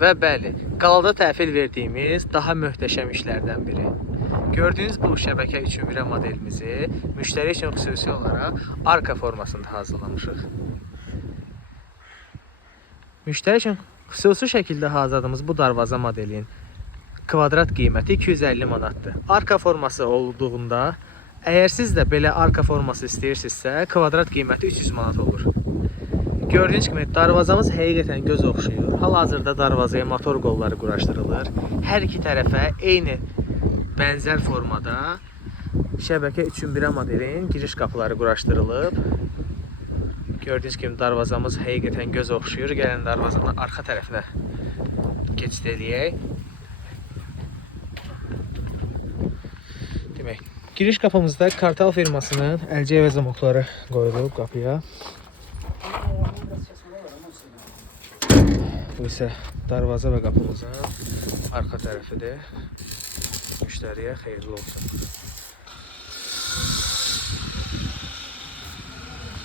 Və bəli, qalada təhvil verdiyimiz daha möhtəşəm işlərdən biri. Gördüyünüz bu şəbəkə 301 modelimizi müştəri üçün xüsusi olaraq arka formasında hazırlamışıq. Müştəri üçün xüsusi şəkildə hazırladığımız bu darvaza modelin kvadrat qiyməti 250 manatdır. Arka forması olduğunda, əgər siz də belə arka forması istəyirsinizsə, kvadrat qiyməti 300 manat olur. Gördüyünüz kimi darvazamız həqiqətən göz oxşuyur. Hal-hazırda darvazaya motor qolları quraşdırılır. Hər iki tərəfə eyni bənzər formada şəbəkə 301 modelin giriş qapıları quraşdırılıb. Gördüyünüz kimi darvazamız həqiqətən göz oxşuyur. Gəlin darvazanın arxa tərəfinə keçid eləyək. Demək, giriş qapımızda Kartal firmasının əlcək zamokları qoyulub qapıya. Bu isə darvaza və qapımızın arxa tərəfidir. Müştəriyə xeyirli olsun.